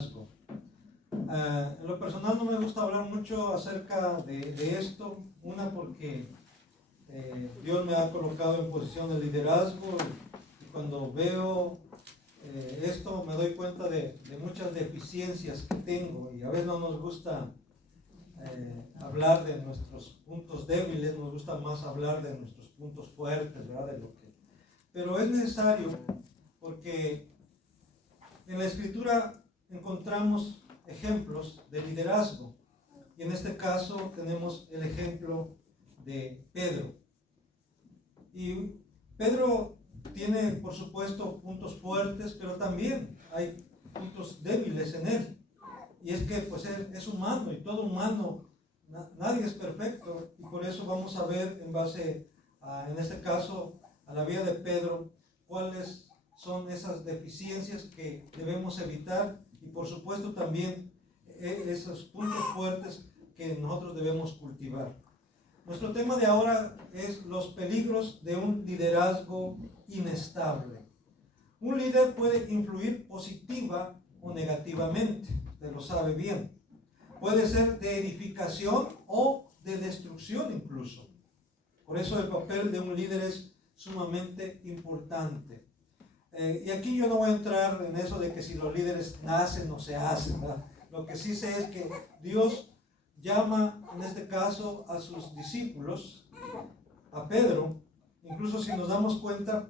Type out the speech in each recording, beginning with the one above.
En lo personal no me gusta hablar mucho acerca de esto, una porque Dios me ha colocado en posición de liderazgo y cuando veo esto me doy cuenta de muchas deficiencias que tengo y a veces no nos gusta hablar de nuestros puntos débiles, nos gusta más hablar de nuestros puntos fuertes, ¿verdad? Pero es necesario porque en la Escritura encontramos ejemplos de liderazgo y en este caso tenemos el ejemplo de Pedro. Y Pedro tiene, por supuesto, puntos fuertes, pero también hay puntos débiles en él. Y es que pues él es humano y todo humano, nadie es perfecto, y por eso vamos a ver en base a, en este caso, a la vida de Pedro, cuáles son esas deficiencias que debemos evitar y por supuesto también esos puntos fuertes que nosotros debemos cultivar. Nuestro tema de ahora es los peligros de un liderazgo inestable. Un líder puede influir positiva o negativamente, usted lo sabe bien. Puede ser de edificación o de destrucción incluso. Por eso el papel de un líder es sumamente importante. Y aquí yo no voy a entrar en eso de que si los líderes nacen o se hacen, ¿verdad? Lo que sí sé es que Dios llama en este caso a sus discípulos, a Pedro. Incluso si nos damos cuenta,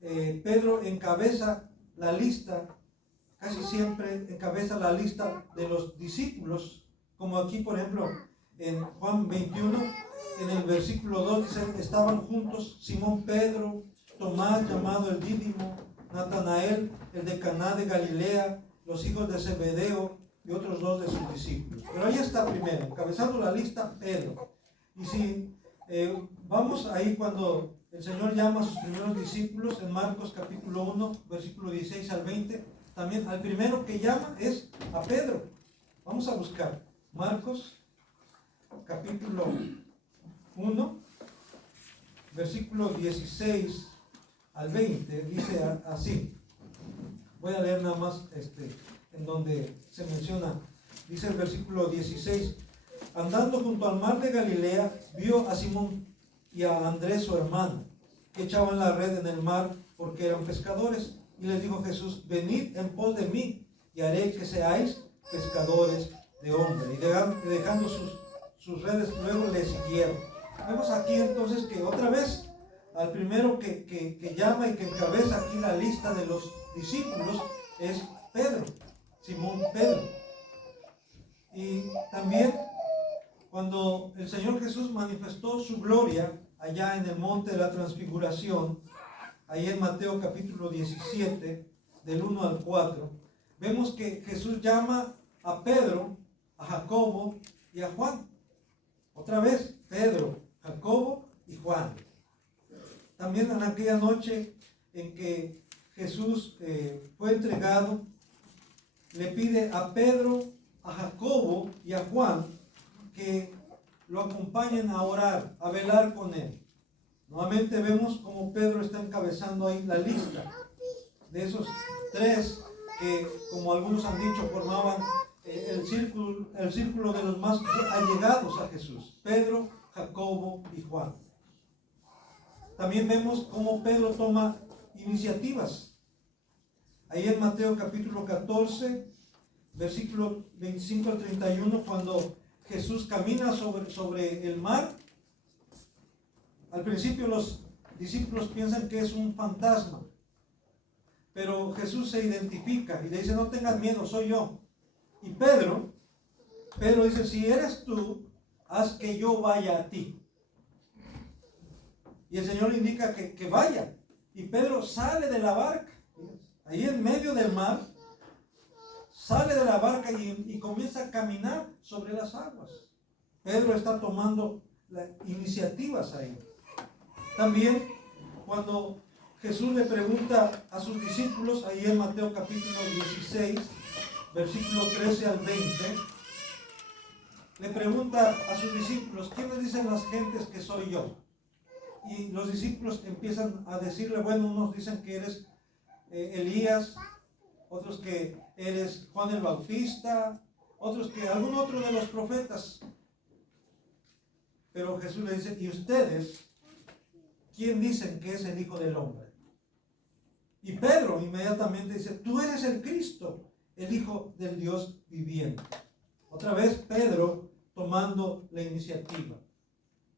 Pedro encabeza la lista, casi siempre encabeza la lista de los discípulos, como aquí por ejemplo en Juan 21, en el versículo 2 dice, estaban juntos Simón Pedro, Tomás llamado el Dídimo, Natanael, el de Caná de Galilea, los hijos de Zebedeo y otros dos de sus discípulos. Pero ahí está primero, encabezando la lista, Pedro. Y si vamos ahí cuando el Señor llama a sus primeros discípulos, en Marcos capítulo 1, versículo 16 al 20, también al primero que llama es a Pedro. Vamos a buscar Marcos capítulo 1, versículo 16 al 20, dice así. Voy a leer nada más en donde se menciona, dice el versículo 16, andando junto al mar de Galilea, vio a Simón y a Andrés su hermano, que echaban la red en el mar porque eran pescadores, y les dijo Jesús, venid en pos de mí, y haré que seáis pescadores de hombres. Y dejando sus redes, luego le siguieron. Vemos aquí entonces que otra vez, al primero que llama y que encabeza aquí la lista de los discípulos es Pedro, Simón Pedro. Y también cuando el Señor Jesús manifestó su gloria allá en el monte de la transfiguración, ahí en Mateo capítulo 17, del 1 al 4, vemos que Jesús llama a Pedro, a Jacobo y a Juan. Otra vez, Pedro, Jacobo y Juan. También en aquella noche en que Jesús fue entregado, le pide a Pedro, a Jacobo y a Juan que lo acompañen a orar, a velar con él. Nuevamente vemos como Pedro está encabezando ahí la lista de esos tres que, como algunos han dicho, formaban el círculo de los más allegados a Jesús: Pedro, Jacobo y Juan. También vemos cómo Pedro toma iniciativas. Ahí en Mateo capítulo 14, versículo 25 al 31, cuando Jesús camina sobre el mar, al principio los discípulos piensan que es un fantasma, pero Jesús se identifica y le dice, no tengas miedo, soy yo. Y Pedro dice, si eres tú, haz que yo vaya a ti. Y el Señor le indica que vaya. Y Pedro sale de la barca, ahí en medio del mar, sale de la barca y comienza a caminar sobre las aguas. Pedro está tomando iniciativas ahí. También cuando Jesús le pregunta a sus discípulos, ahí en Mateo capítulo 16, versículo 13 al 20, le pregunta a sus discípulos, ¿quiénes dicen las gentes que soy yo? Y los discípulos empiezan a decirle, bueno, unos dicen que eres Elías, otros que eres Juan el Bautista, otros que algún otro de los profetas. Pero Jesús le dice, ¿y ustedes quién dicen que es el Hijo del Hombre? Y Pedro inmediatamente dice, tú eres el Cristo, el Hijo del Dios viviente. Otra vez Pedro tomando la iniciativa,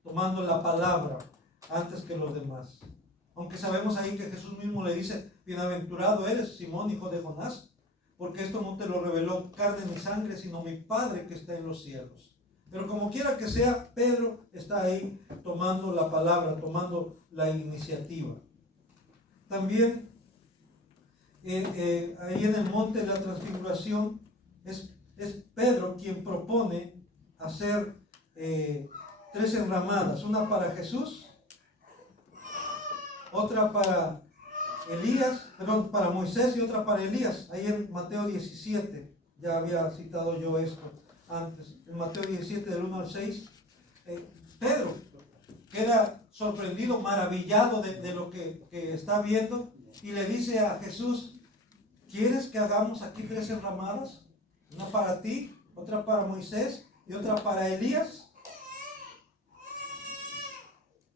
tomando la palabra antes que los demás. Aunque sabemos ahí que Jesús mismo le dice, bienaventurado eres, Simón, hijo de Jonás, porque esto no te lo reveló carne ni sangre, sino mi Padre que está en los cielos. Pero como quiera que sea, Pedro está ahí tomando la palabra, tomando la iniciativa. También ahí en el monte de la transfiguración es Pedro quien propone hacer 3 enramadas, una para Jesús, otra para para Moisés y otra para Elías. Ahí en Mateo 17, ya había citado yo esto antes, en Mateo 17 del 1 al 6, Pedro queda sorprendido, maravillado de lo que está viendo y le dice a Jesús, ¿quieres que hagamos aquí 3 enramadas? Una para ti, otra para Moisés y otra para Elías.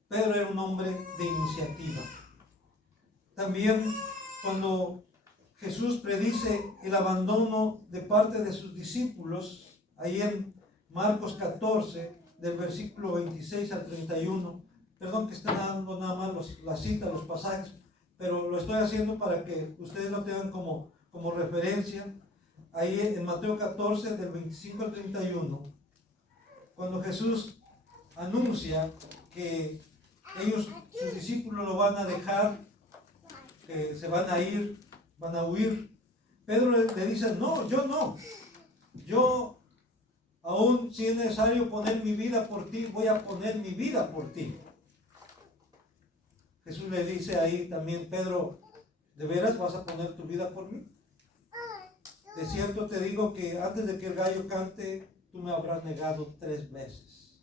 Pedro era un hombre de iniciativa. También cuando Jesús predice el abandono de parte de sus discípulos, ahí en Marcos 14, del versículo 26 al 31, perdón que esté dando nada más la cita, los pasajes, pero lo estoy haciendo para que ustedes lo tengan como referencia. Ahí en Mateo 14, del 25 al 31, cuando Jesús anuncia que sus discípulos lo van a dejar, que se van a ir, van a huir, Pedro le dice, no, yo aún si es necesario poner mi vida por ti, voy a poner mi vida por ti. Jesús le dice ahí también, Pedro, ¿de veras vas a poner tu vida por mí? De cierto te digo que antes de que el gallo cante, tú me habrás negado 3 veces.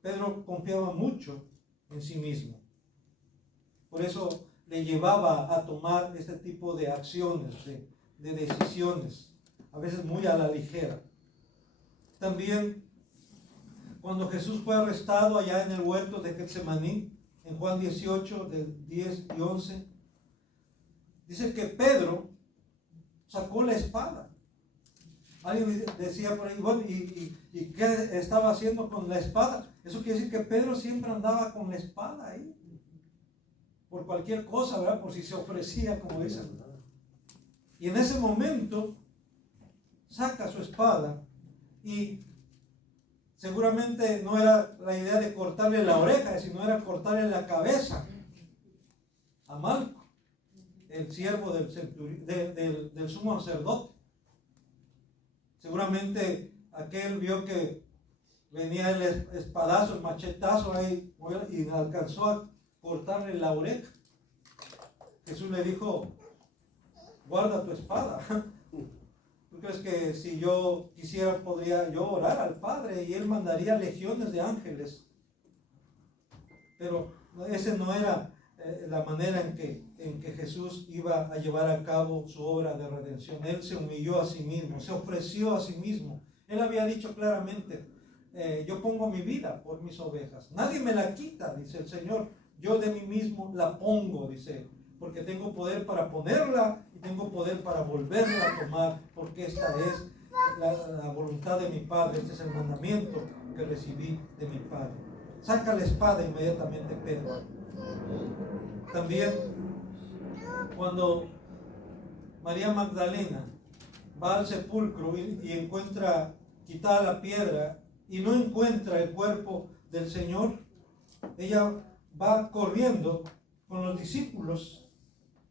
Pedro confiaba mucho en sí mismo. Por eso le llevaba a tomar este tipo de acciones, de decisiones, a veces muy a la ligera. También, cuando Jesús fue arrestado allá en el huerto de Getsemaní, en Juan 18, del 10 y 11, dice que Pedro sacó la espada. Alguien decía por ahí, bueno, ¿y qué estaba haciendo con la espada? Eso quiere decir que Pedro siempre andaba con la espada ahí. Por cualquier cosa, ¿verdad? Por si se ofrecía, como dicen. Y en ese momento saca su espada y seguramente no era la idea de cortarle la oreja, sino era cortarle la cabeza a Malco, el siervo del sumo sacerdote. Seguramente aquel vio que venía el espadazo, el machetazo ahí y alcanzó a cortarle la oreja. Jesús le dijo, guarda tu espada. ¿Tú crees que si yo quisiera podría yo orar al Padre y Él mandaría legiones de ángeles? Pero esa no era la manera en que Jesús iba a llevar a cabo su obra de redención. Él se humilló a sí mismo, se ofreció a sí mismo. Él había dicho claramente, yo pongo mi vida por mis ovejas. Nadie me la quita, dice el Señor. Yo de mí mismo la pongo, dice, porque tengo poder para ponerla y tengo poder para volverla a tomar, porque esta es la voluntad de mi Padre, este es el mandamiento que recibí de mi Padre. Saca la espada inmediatamente Pedro. También cuando María Magdalena va al sepulcro y encuentra quitada la piedra y no encuentra el cuerpo del Señor, ella va corriendo con los discípulos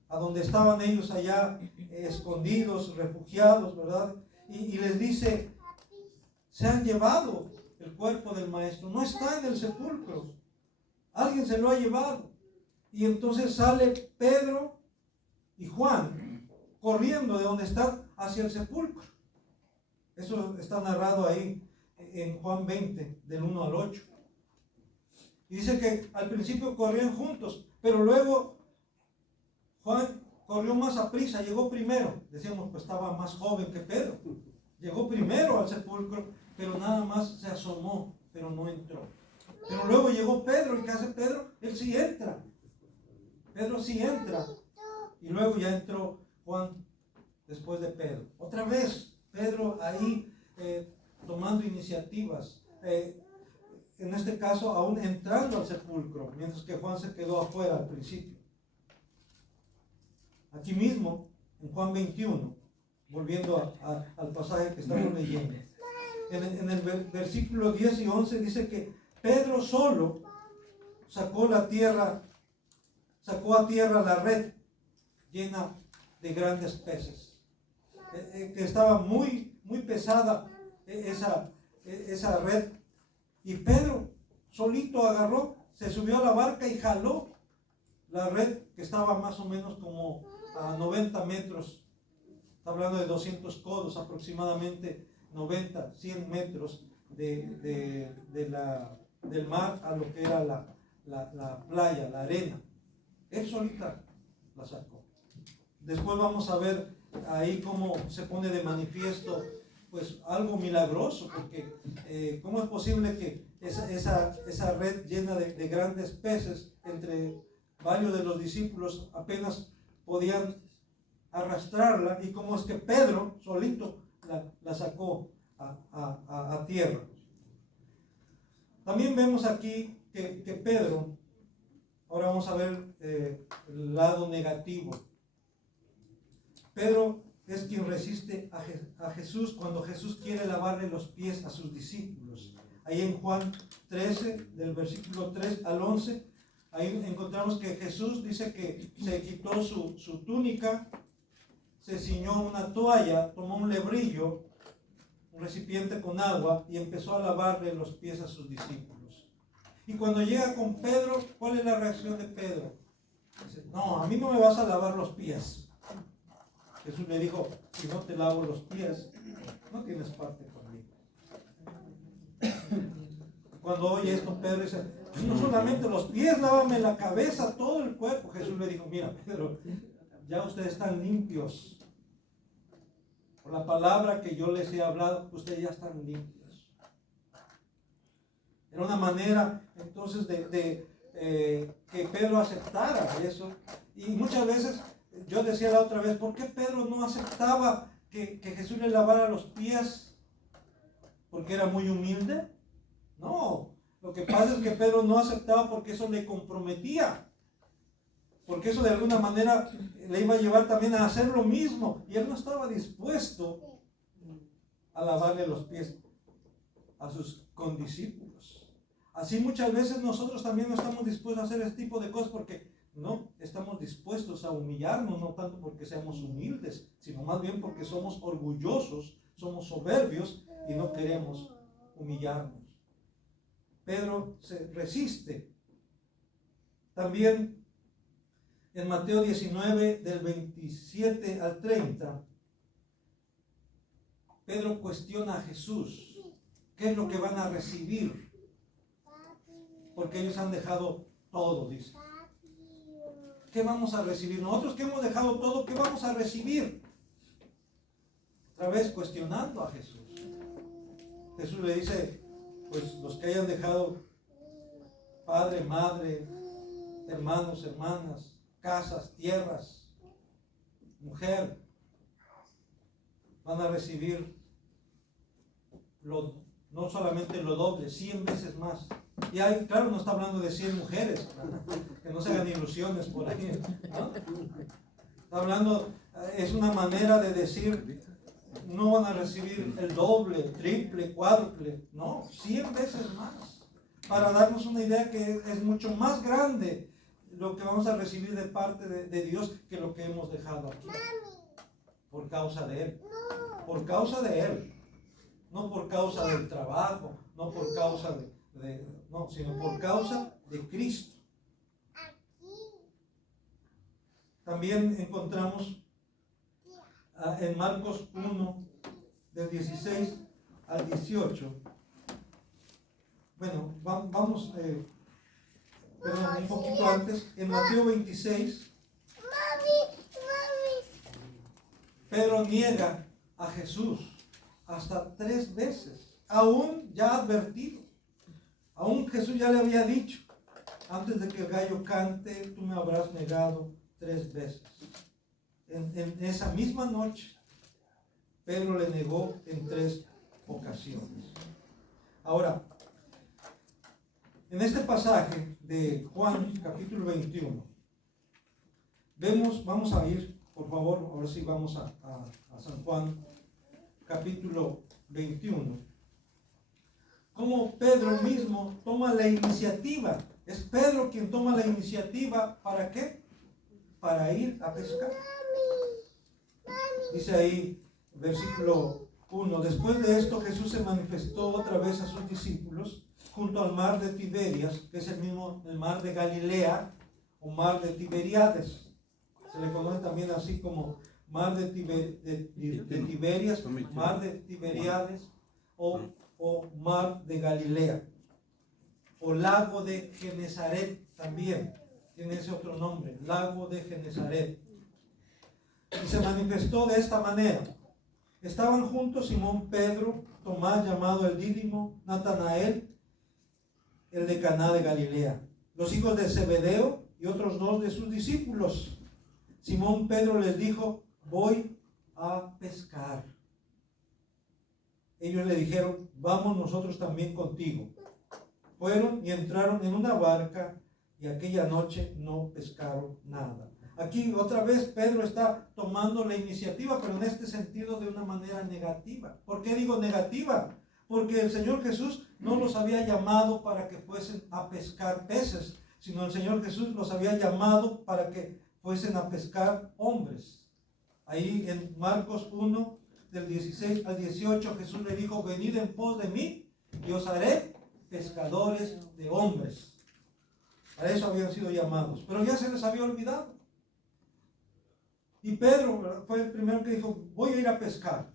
a donde estaban ellos allá escondidos, refugiados, ¿verdad? Y les dice, se han llevado el cuerpo del maestro, no está en el sepulcro, alguien se lo ha llevado. Y entonces sale Pedro y Juan corriendo de donde están hacia el sepulcro. Eso está narrado ahí en Juan 20, del 1 al 8. Y dice que al principio corrían juntos, pero luego Juan corrió más a prisa, llegó primero. Decíamos, pues estaba más joven que Pedro. Llegó primero al sepulcro, pero nada más se asomó, pero no entró. Pero luego llegó Pedro, ¿y qué hace Pedro? Él sí entra. Pedro sí entra. Y luego ya entró Juan después de Pedro. Otra vez, Pedro ahí tomando iniciativas. En este caso, aún entrando al sepulcro, mientras que Juan se quedó afuera al principio. Aquí mismo, en Juan 21, volviendo al pasaje que estamos leyendo, en el versículo 10 y 11 dice que Pedro solo sacó a tierra la red llena de grandes peces, que estaba muy, muy pesada esa red. Y Pedro solito agarró, se subió a la barca y jaló la red, que estaba más o menos como a 90 metros. Está hablando de 200 codos, aproximadamente 90, 100 metros del mar a lo que era la playa, la arena. Él solita la sacó. Después vamos a ver ahí cómo se pone de manifiesto pues algo milagroso, porque ¿cómo es posible que esa red llena de grandes peces, entre varios de los discípulos apenas podían arrastrarla, y cómo es que Pedro solito la sacó a tierra? También vemos aquí que Pedro, ahora vamos a ver el lado negativo. Pedro es quien resiste a Jesús cuando Jesús quiere lavarle los pies a sus discípulos. Ahí en Juan 13, del versículo 3 al 11, ahí encontramos que Jesús dice que se quitó su túnica, se ciñó una toalla, tomó un lebrillo, un recipiente con agua, y empezó a lavarle los pies a sus discípulos. Y cuando llega con Pedro, ¿cuál es la reacción de Pedro? Dice, no, a mí no me vas a lavar los pies. Jesús le dijo, si no te lavo los pies, no tienes parte conmigo. Cuando oye esto, Pedro dice, pues no solamente los pies, lávame la cabeza, todo el cuerpo. Jesús le dijo, mira, Pedro, ya ustedes están limpios. Por la palabra que yo les he hablado, ustedes ya están limpios. Era una manera entonces de que Pedro aceptara eso. Y muchas veces yo decía la otra vez, ¿por qué Pedro no aceptaba que Jesús le lavara los pies? ¿Porque era muy humilde? No, lo que pasa es que Pedro no aceptaba porque eso le comprometía. Porque eso de alguna manera le iba a llevar también a hacer lo mismo. Y él no estaba dispuesto a lavarle los pies a sus condiscípulos. Así muchas veces nosotros también no estamos dispuestos a hacer este tipo de cosas porque no estamos dispuestos a humillarnos, no tanto porque seamos humildes, sino más bien porque somos orgullosos, somos soberbios y no queremos humillarnos. Pedro se resiste. También en Mateo 19, del 27 al 30, Pedro cuestiona a Jesús. ¿Qué es lo que van a recibir? Porque ellos han dejado todo, dice. ¿Qué vamos a recibir? Nosotros que hemos dejado todo, ¿qué vamos a recibir? Otra vez cuestionando a Jesús. Jesús le dice, pues los que hayan dejado padre, madre, hermanos, hermanas, casas, tierras, mujer, van a recibir no solamente lo doble, 100 veces más. Y ahí, claro, no está hablando de 100 mujeres, que no se hagan ilusiones por ahí, ¿no? Está hablando, es una manera de decir, no van a recibir el doble, triple, cuádruple, no, 100 veces más. Para darnos una idea que es mucho más grande lo que vamos a recibir de parte de Dios que lo que hemos dejado aquí. Por causa de Él. Por causa de Él. No por causa del trabajo, no por causa no, sino por causa de Cristo. También encontramos en Marcos 1, del 16 al 18. Bueno, vamos, perdón, un poquito antes, en Mateo 26, Pedro niega a Jesús hasta 3 veces, aún ya advertido. Aún Jesús ya le había dicho, antes de que el gallo cante, tú me habrás negado 3 veces. En esa misma noche, Pedro le negó en 3 ocasiones. Ahora, en este pasaje de Juan, capítulo 21, vamos a ir, por favor, ahora sí vamos a San Juan, capítulo 21. Cómo Pedro mismo toma la iniciativa. Es Pedro quien toma la iniciativa, ¿para qué? Para ir a pescar. Dice ahí, versículo 1, después de esto Jesús se manifestó otra vez a sus discípulos junto al mar de Tiberias, que es el mar de Galilea o mar de Tiberíades. Se le conoce también así como mar de Tiberias, mar de Tiberíades o mar de Galilea, o lago de Genesaret también, tiene ese otro nombre, lago de Genesaret. Y se manifestó de esta manera. Estaban juntos Simón Pedro, Tomás llamado el Dídimo, Natanael, el de Caná de Galilea, los hijos de Zebedeo y otros 2 de sus discípulos. Simón Pedro les dijo, voy a pescar. Ellos le dijeron, vamos nosotros también contigo. Fueron y entraron en una barca y aquella noche no pescaron nada. Aquí otra vez Pedro está tomando la iniciativa, pero en este sentido de una manera negativa. ¿Por qué digo negativa? Porque el Señor Jesús no los había llamado para que fuesen a pescar peces, sino el Señor Jesús los había llamado para que fuesen a pescar hombres. Ahí en Marcos 1, del 16 al 18, Jesús le dijo, venid en pos de mí y os haré pescadores de hombres. Para eso habían sido llamados, pero ya se les había olvidado. Y Pedro fue el primero que dijo, voy a ir a pescar.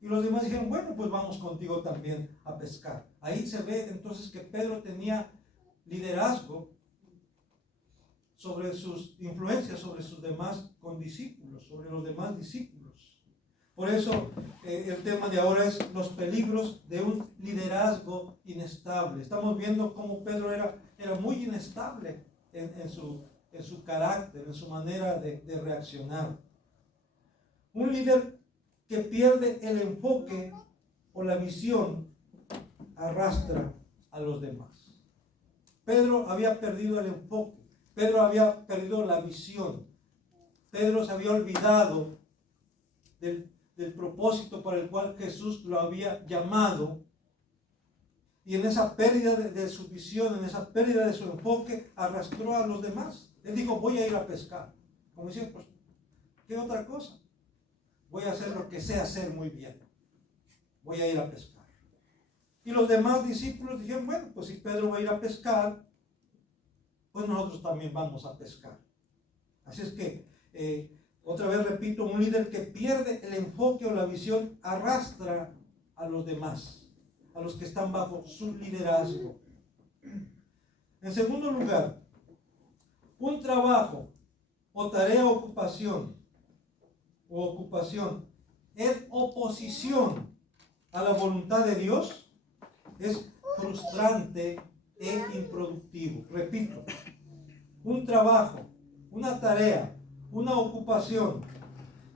Y los demás dijeron, bueno, pues vamos contigo también a pescar. Ahí se ve entonces que Pedro tenía liderazgo sobre sus influencias, sobre sus demás condiscípulos, sobre los demás discípulos. Por eso el tema de ahora es los peligros de un liderazgo inestable. Estamos viendo cómo Pedro era muy inestable en su carácter, en su manera de reaccionar. Un líder que pierde el enfoque o la visión arrastra a los demás. Pedro había perdido el enfoque, Pedro había perdido la visión, Pedro se había olvidado del propósito para el cual Jesús lo había llamado, y en esa pérdida de su visión, en esa pérdida de su enfoque, arrastró a los demás. Él dijo, voy a ir a pescar. Como decía, pues, ¿qué otra cosa? Voy a hacer lo que sé hacer muy bien. Voy a ir a pescar. Y los demás discípulos dijeron, bueno, pues si Pedro va a ir a pescar, pues nosotros también vamos a pescar. Así es que, otra vez repito, un líder que pierde el enfoque o la visión arrastra a los demás, a los que están bajo su liderazgo. En segundo lugar, un trabajo o tarea o ocupación en oposición a la voluntad de Dios es frustrante e improductivo. Repito, un trabajo, una tarea, una ocupación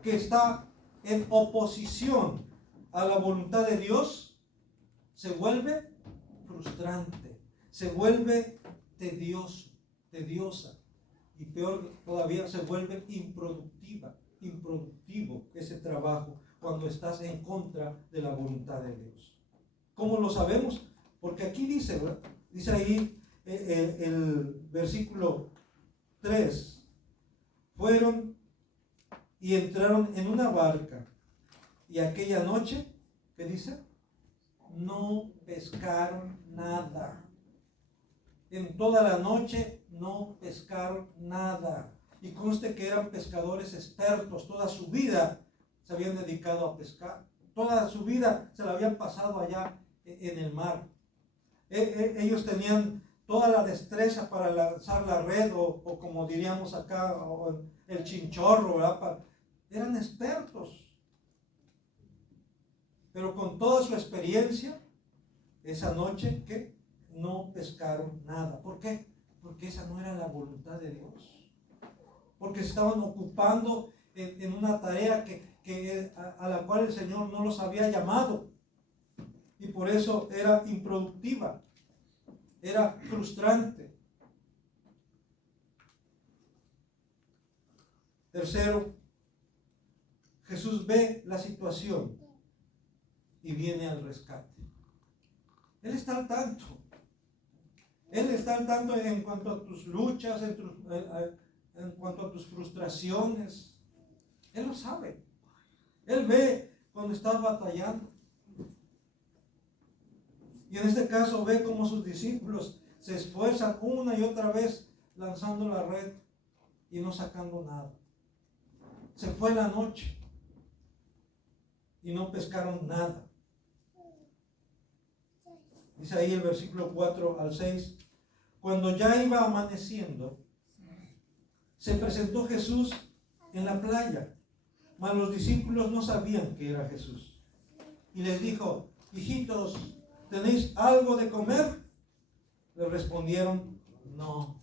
que está en oposición a la voluntad de Dios se vuelve frustrante, se vuelve tediosa y peor todavía se vuelve improdutivo ese trabajo cuando estás en contra de la voluntad de Dios. ¿Cómo lo sabemos? Porque aquí dice, ¿verdad? Dice ahí el versículo 3, fueron y entraron en una barca y aquella noche, ¿qué dice? No pescaron nada. En toda la noche no pescaron nada. Y conste que eran pescadores expertos, toda su vida se habían dedicado a pescar. Toda su vida se la habían pasado allá en el mar. Ellos tenían toda la destreza para lanzar la red o como diríamos acá, o el chinchorro, ¿verdad? eran expertos. Pero con toda su experiencia, esa noche, ¿qué? No pescaron nada. ¿Por qué? Porque esa no era la voluntad de Dios. Porque se estaban ocupando en una tarea a la cual el Señor no los había llamado. Y por eso era improductiva. Era frustrante. Tercero, Jesús ve la situación y viene al rescate. Él está al tanto. Él está al tanto en cuanto a tus luchas, en cuanto a tus frustraciones. Él lo sabe. Él ve cuando estás batallando. Y en este caso ve cómo sus discípulos se esfuerzan una y otra vez lanzando la red y no sacando nada. Se fue la noche y no pescaron nada. Dice ahí el versículo 4 al 6. Cuando ya iba amaneciendo, se presentó Jesús en la playa, mas los discípulos no sabían que era Jesús. Y les dijo: hijitos, ¿tenéis algo de comer? Le respondieron: no.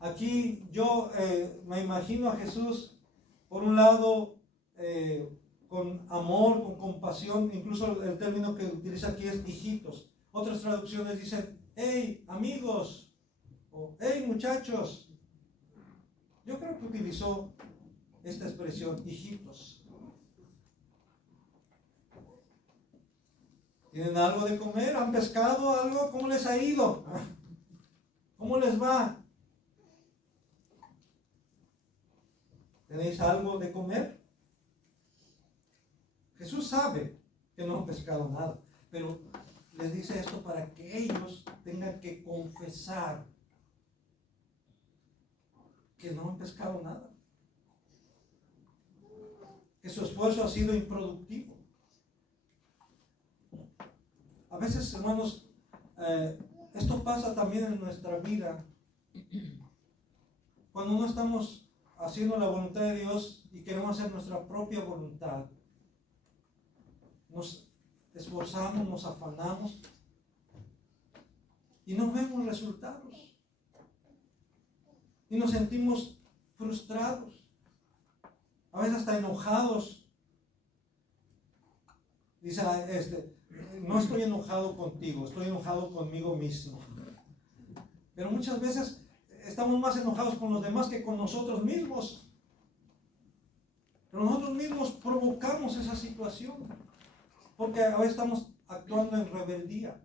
Aquí yo me imagino a Jesús, por un lado, con amor, con compasión. Incluso el término que utiliza aquí es hijitos. Otras traducciones dicen: hey amigos, o hey muchachos. Yo creo que utilizó esta expresión, hijitos. ¿Tienen algo de comer? ¿Han pescado algo? ¿Cómo les ha ido? ¿Cómo les va? ¿Tenéis algo de comer? Jesús sabe que no han pescado nada, pero les dice esto para que ellos tengan que confesar que no han pescado nada, que su esfuerzo ha sido improductivo. A veces, hermanos, esto pasa también en nuestra vida. Cuando no estamos haciendo la voluntad de Dios y queremos hacer nuestra propia voluntad, nos esforzamos, nos afanamos y no vemos resultados. Y nos sentimos frustrados, a veces hasta enojados. Dice no estoy enojado contigo, estoy enojado conmigo mismo. Pero muchas veces estamos más enojados con los demás que con nosotros mismos. Pero nosotros mismos provocamos esa situación, porque a veces estamos actuando en rebeldía,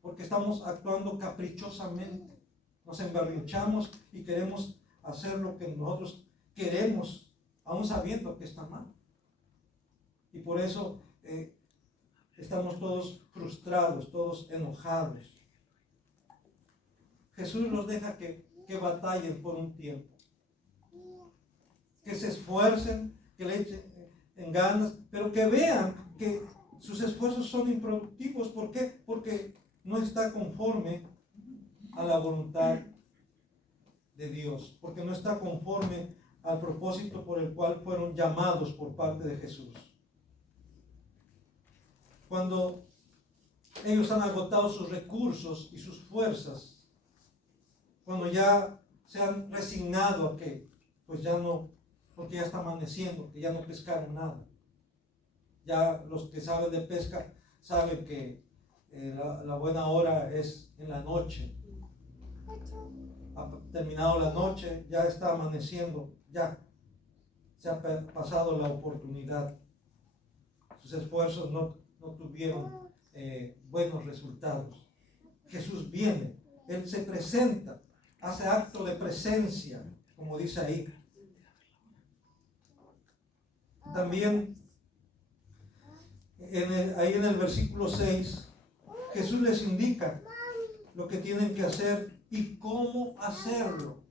porque estamos actuando caprichosamente. Nos emberrinchamos y queremos hacer lo que nosotros queremos, aún sabiendo que está mal. Y por eso estamos todos frustrados, todos enojados. Jesús los deja que batallen por un tiempo, que se esfuercen, que le echen ganas, pero que vean que sus esfuerzos son improductivos. ¿Por qué? Porque no está conforme a la voluntad de Dios, porque no está conforme al propósito por el cual fueron llamados por parte de Jesús. Cuando ellos han agotado sus recursos y sus fuerzas, cuando ya se han resignado a que pues ya no, porque ya está amaneciendo, que ya no pescaron nada. Ya los que saben de pesca saben que la buena hora es en la noche. Ha terminado la noche, ya está amaneciendo, ya se ha pasado la oportunidad. Sus esfuerzos no tuvieron buenos resultados. Jesús viene, Él se presenta, hace acto de presencia, como dice ahí. También ahí en el versículo 6, Jesús les indica lo que tienen que hacer y cómo hacerlo.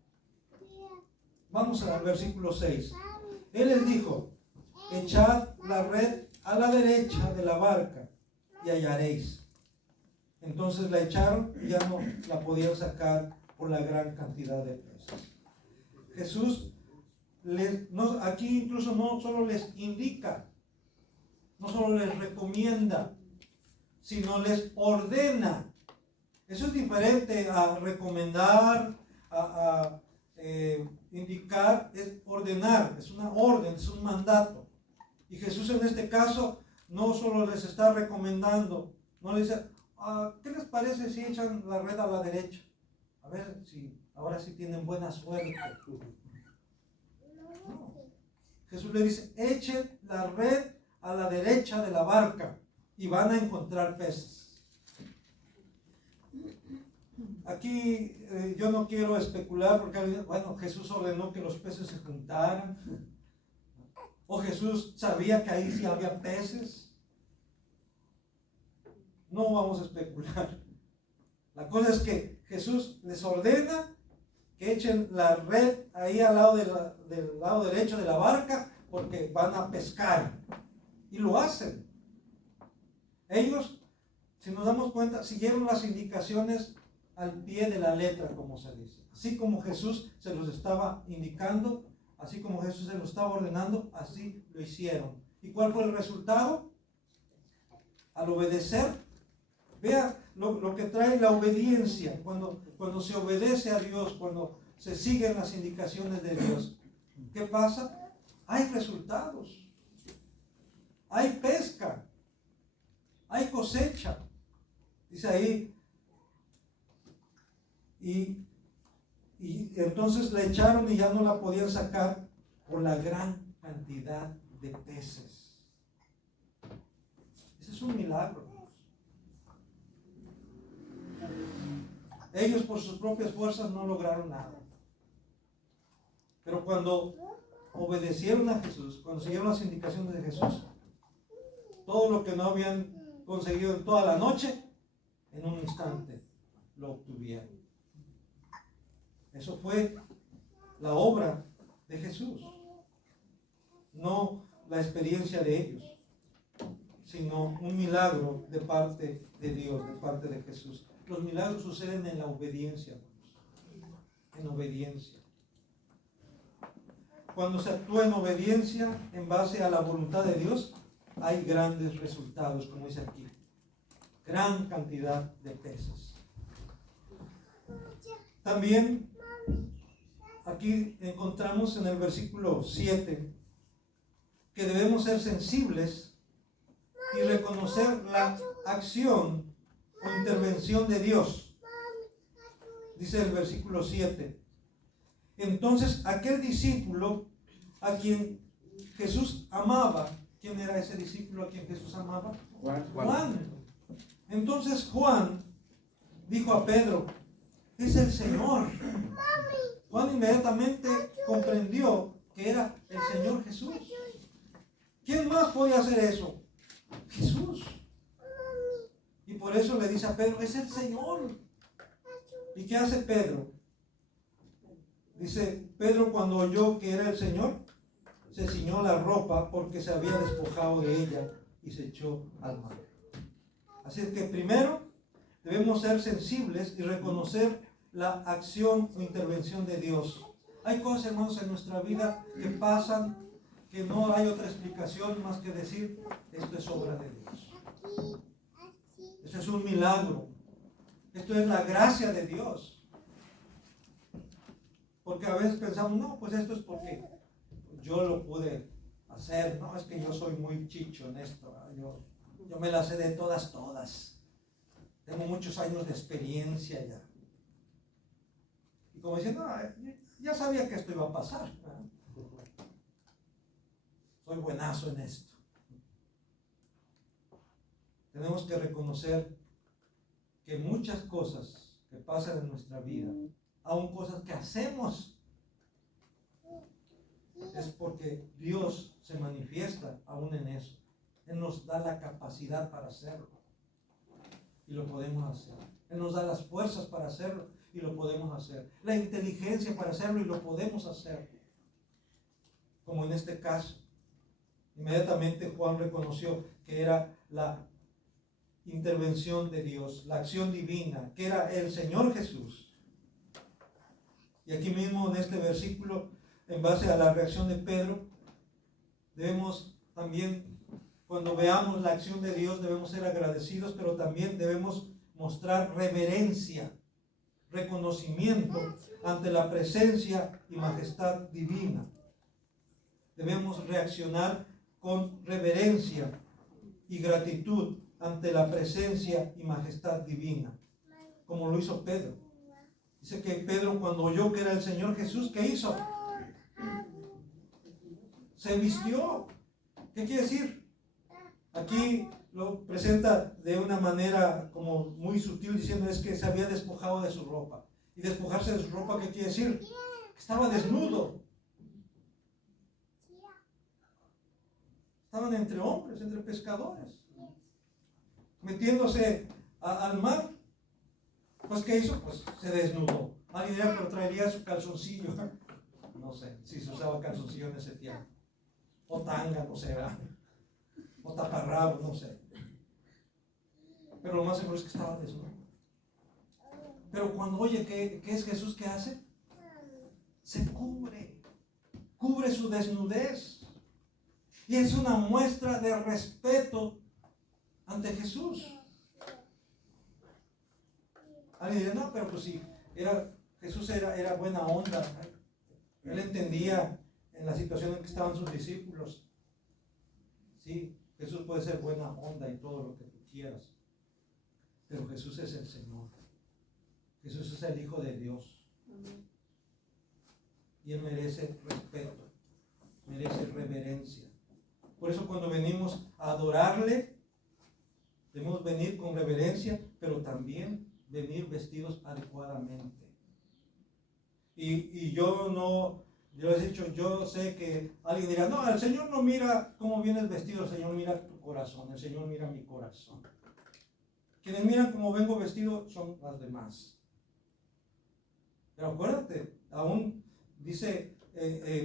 Vamos al versículo 6. Él les dijo: echad la red a la derecha de la barca y hallaréis. Entonces la echaron y ya no la podían sacar por la gran cantidad de peces. Jesús aquí incluso no solo les indica, no solo les recomienda, sino les ordena. Eso es diferente a recomendar, a indicar, es ordenar, es una orden, es un mandato. Y Jesús en este caso no solo les está recomendando, no les dice, ¿qué les parece si echan la red a la derecha? A ver si ahora sí tienen buena suerte. No. Jesús le dice, echen la red a la derecha de la barca y van a encontrar peces. Aquí yo no quiero especular porque, bueno, Jesús ordenó que los peces se juntaran. O Jesús sabía que ahí sí había peces. No vamos a especular. La cosa es que Jesús les ordena que echen la red ahí al lado del lado derecho de la barca porque van a pescar. Y lo hacen. Ellos, si nos damos cuenta, siguieron las indicaciones al pie de la letra, como se dice. Así como Jesús se los estaba indicando, así como Jesús se los estaba ordenando, así lo hicieron. ¿Y cuál fue el resultado? Al obedecer, vea lo que trae la obediencia, cuando se obedece a Dios, cuando se siguen las indicaciones de Dios. ¿Qué pasa? Hay resultados, hay pesca, hay cosecha. Dice ahí, y entonces la echaron y ya no la podían sacar por la gran cantidad de peces. Ese es un milagro. Ellos por sus propias fuerzas no lograron nada. Pero cuando obedecieron a Jesús, cuando siguieron las indicaciones de Jesús, todo lo que no habían conseguido en toda la noche, en un instante lo obtuvieron. Eso fue la obra de Jesús, no la experiencia de ellos, sino un milagro de parte de Dios, de parte de Jesús. Los milagros suceden en la obediencia, en obediencia. Cuando se actúa en obediencia, en base a la voluntad de Dios, hay grandes resultados, como dice aquí. Gran cantidad de peces. También aquí encontramos en el versículo 7 que debemos ser sensibles y reconocer la acción o intervención de Dios. Dice el versículo 7. Entonces aquel discípulo a quien Jesús amaba, ¿quién era ese discípulo a quien Jesús amaba? Juan. Entonces Juan dijo a Pedro, es el Señor. Juan inmediatamente comprendió que era el Señor Jesús. ¿Quién más podía hacer eso? Jesús. Y por eso le dice a Pedro, es el Señor. ¿Y qué hace Pedro? Dice, Pedro cuando oyó que era el Señor, se ciñó la ropa porque se había despojado de ella y se echó al mar. Así es que primero debemos ser sensibles y reconocer la acción o intervención de Dios. Hay cosas, hermanos, en nuestra vida que pasan, que no hay otra explicación más que decir, esto es obra de Dios. Esto es un milagro. Esto es la gracia de Dios. Porque a veces pensamos, no, pues esto es porque yo lo pude hacer. No, es que yo soy muy chicho en esto. Yo me la sé de todas. Tengo muchos años de experiencia ya. Y como diciendo, ya sabía que esto iba a pasar. Soy buenazo en esto. Tenemos que reconocer que muchas cosas que pasan en nuestra vida, aun cosas que hacemos, es porque Dios se manifiesta aún en eso. Él nos da la capacidad para hacerlo y lo podemos hacer. Él nos da las fuerzas para hacerlo y lo podemos hacer. La inteligencia para hacerlo y lo podemos hacer. Como en este caso. Inmediatamente Juan reconoció que era la intervención de Dios, la acción divina, que era el Señor Jesús. Y aquí mismo en este versículo en base a la reacción de Pedro, debemos también, cuando veamos la acción de Dios, debemos ser agradecidos, pero también debemos mostrar reverencia, reconocimiento ante la presencia y majestad divina. Debemos reaccionar con reverencia y gratitud ante la presencia y majestad divina, como lo hizo Pedro. Dice que Pedro, cuando oyó que era el Señor Jesús, ¿qué hizo? Se vistió. ¿Qué quiere decir? Aquí lo presenta de una manera como muy sutil, diciendo es que se había despojado de su ropa. Y despojarse de su ropa, ¿qué quiere decir? Que estaba desnudo. Estaban entre hombres, entre pescadores, metiéndose al mar. Pues ¿qué hizo? Pues se desnudó. Alguien dirá, pero traería su calzoncillo. No sé si se usaba calzoncillo en ese tiempo. O tanga, no sé, ¿verdad? O taparrabo, no sé. Pero lo más seguro es que estaba desnudo. Pero cuando oye ¿qué es Jesús que hace? Se cubre su desnudez. Y es una muestra de respeto ante Jesús. Alguien dice, no, pero pues sí, Jesús era buena onda. Él entendía en la situación en que estaban sus discípulos. Sí, Jesús puede ser buena onda y todo lo que tú quieras. Pero Jesús es el Señor. Jesús es el Hijo de Dios. Y Él merece respeto, merece reverencia. Por eso cuando venimos a adorarle, debemos venir con reverencia, pero también venir vestidos adecuadamente. Y yo les he dicho, yo sé que alguien dirá, no, el Señor no mira cómo vienes vestido, el Señor mira tu corazón, el Señor mira mi corazón. Quienes miran cómo vengo vestido son las demás. Pero acuérdate, aún dice,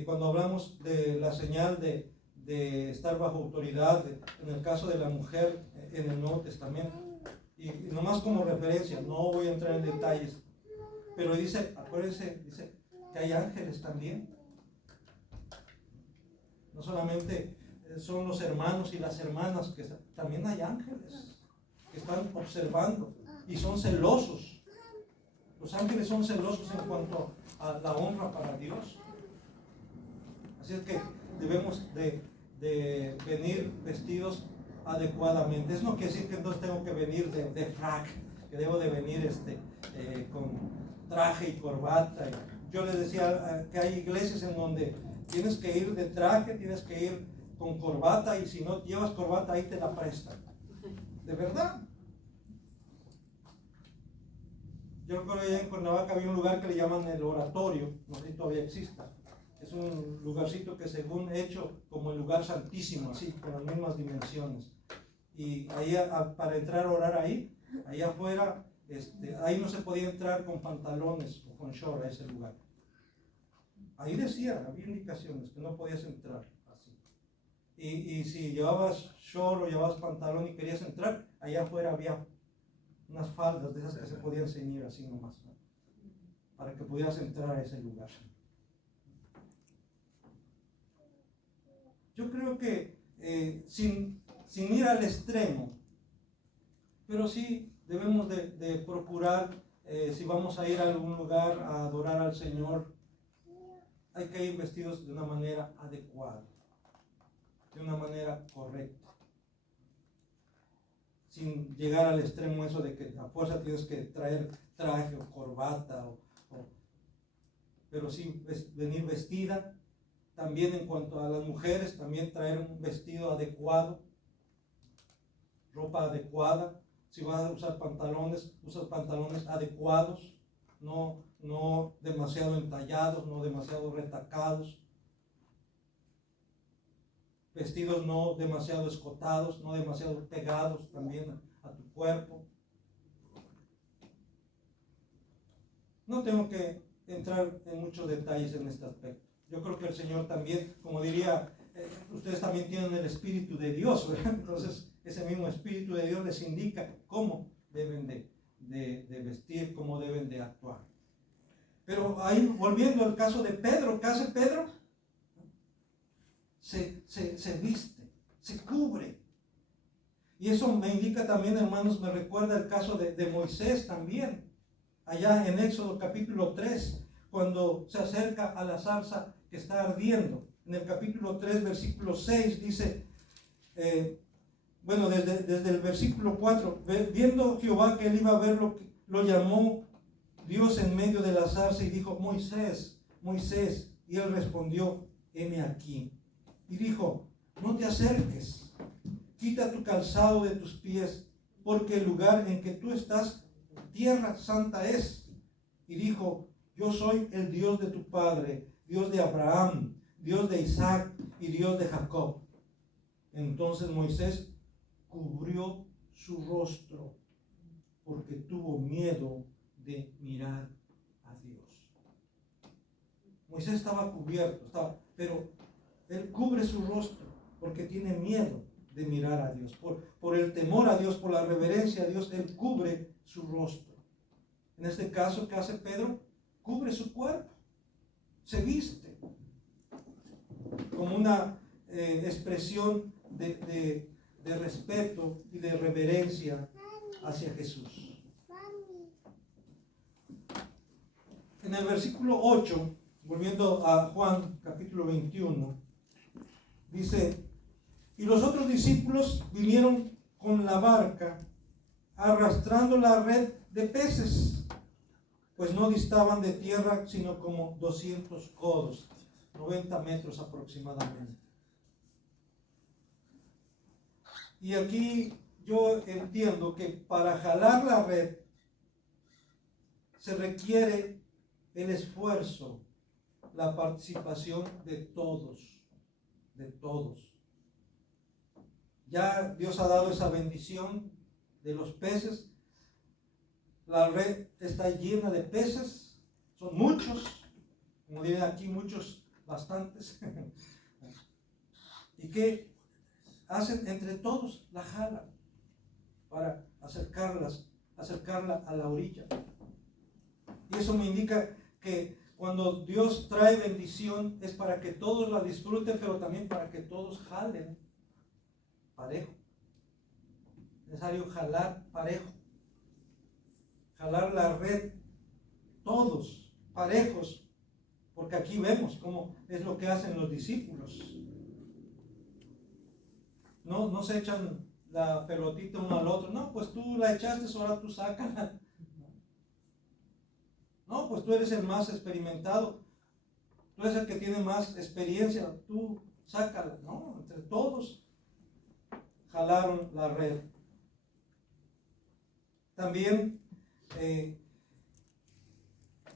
cuando hablamos de la señal de estar bajo autoridad, en el caso de la mujer en el Nuevo Testamento, y nomás como referencia, no voy a entrar en detalles, pero dice, acuérdense, dice que hay ángeles también. No solamente son los hermanos y las hermanas, que también hay ángeles que están observando y son celosos. Los ángeles son celosos en cuanto a la honra para Dios. Así es que debemos de venir vestidos adecuadamente. Eso no quiere decir que entonces tengo que venir de frac, que debo de venir con traje y corbata. Yo les decía que hay iglesias en donde tienes que ir de traje, tienes que ir con corbata, y si no llevas corbata ahí te la prestan. De verdad. Yo recuerdo allá en Cuernavaca había un lugar que le llaman el Oratorio, no sé si todavía exista. Es un lugarcito que según hecho como el lugar santísimo, así, con las mismas dimensiones. Y ahí para entrar a orar ahí afuera, ahí no se podía entrar con pantalones o con short a ese lugar. Ahí decía, había indicaciones que no podías entrar así. Y si llevabas short o llevabas pantalón y querías entrar, allá afuera había unas faldas de esas que se podían ceñir así nomás, ¿no? Para que pudieras entrar a ese lugar. Yo creo que sin ir al extremo, pero sí debemos de procurar, si vamos a ir a algún lugar a adorar al Señor, hay que ir vestidos de una manera adecuada, de una manera correcta, sin llegar al extremo eso de que a fuerza tienes que traer traje o corbata, pero sí venir vestida. También en cuanto a las mujeres, también traer un vestido adecuado, ropa adecuada. Si vas a usar pantalones, usa pantalones adecuados, no demasiado entallados, no demasiado retacados. Vestidos no demasiado escotados, no demasiado pegados también a tu cuerpo. No tengo que entrar en muchos detalles en este aspecto. Yo creo que el Señor también, como diría, ustedes también tienen el Espíritu de Dios, ¿verdad? Entonces, ese mismo Espíritu de Dios les indica cómo deben de vestir, cómo deben de actuar. Pero ahí, volviendo al caso de Pedro, ¿qué hace Pedro? Se viste, se cubre. Y eso me indica también, hermanos, me recuerda el caso de Moisés también, allá en Éxodo capítulo 3, cuando se acerca a la zarza que está ardiendo. En el capítulo 3, versículo 6, dice, desde el versículo 4, viendo Jehová que él iba a verlo, lo llamó Dios en medio de la zarza y dijo, Moisés, Moisés. Y él respondió, heme aquí. Y dijo, no te acerques, quita tu calzado de tus pies, porque el lugar en que tú estás, tierra santa es. Y dijo, yo soy el Dios de tu padre, Dios de Abraham, Dios de Isaac y Dios de Jacob. Entonces Moisés cubrió su rostro porque tuvo miedo de mirar a Dios. Moisés estaba cubierto, pero él cubre su rostro porque tiene miedo de mirar a Dios. Por el temor a Dios, por la reverencia a Dios, él cubre su rostro. En este caso, ¿qué hace Pedro? Cubre su cuerpo, se viste como una expresión de respeto y de reverencia hacia Jesús. En el versículo 8, volviendo a Juan capítulo 21, dice, y los otros discípulos vinieron con la barca arrastrando la red de peces, pues no distaban de tierra sino como 200 codos, 90 metros aproximadamente. Y aquí yo entiendo que para jalar la red se requiere el esfuerzo, la participación de todos, de todos. Ya Dios ha dado esa bendición de los peces. La red está llena de peces, son muchos, como dirían aquí, muchos, bastantes. ¿Y qué hacen? Entre todos la jalan para acercarla a la orilla. Y eso me indica que cuando Dios trae bendición es para que todos la disfruten, pero también para que todos jalen parejo. Es necesario jalar parejo. Jalar la red, todos parejos, porque aquí vemos cómo es lo que hacen los discípulos. No se echan la pelotita uno al otro. No, pues tú la echaste, ahora tú sácala. No, pues tú eres el más experimentado. Tú eres el que tiene más experiencia. Tú sácala. No, entre todos jalaron la red. También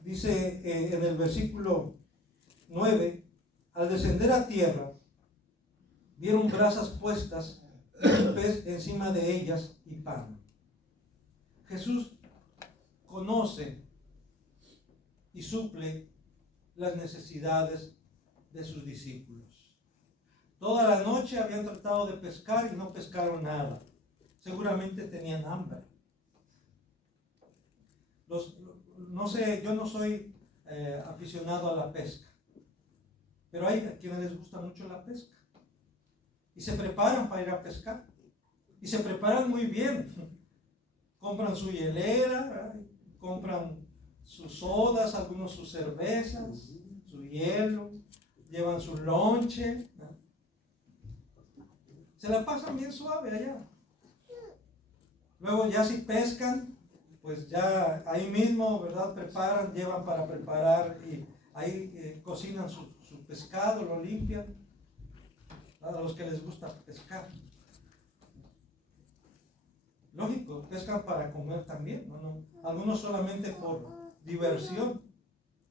dice en el versículo 9, al descender a tierra, vieron brasas puestas y un pez encima de ellas y pan. Jesús conoce y suple las necesidades de sus discípulos. Toda la noche habían tratado de pescar y no pescaron nada. Seguramente tenían hambre. No sé, yo no soy aficionado a la pesca, pero hay a quienes les gusta mucho la pesca y se preparan para ir a pescar y se preparan muy bien. Compran su hielera, compran sus sodas, algunos sus cervezas, su hielo, llevan su lonche, se la pasan bien suave allá. Luego ya si pescan, pues ya ahí mismo, ¿verdad? Preparan, llevan para preparar y ahí cocinan su pescado, lo limpian, a los que les gusta pescar. Lógico, pescan para comer también, ¿no? Algunos solamente por diversión.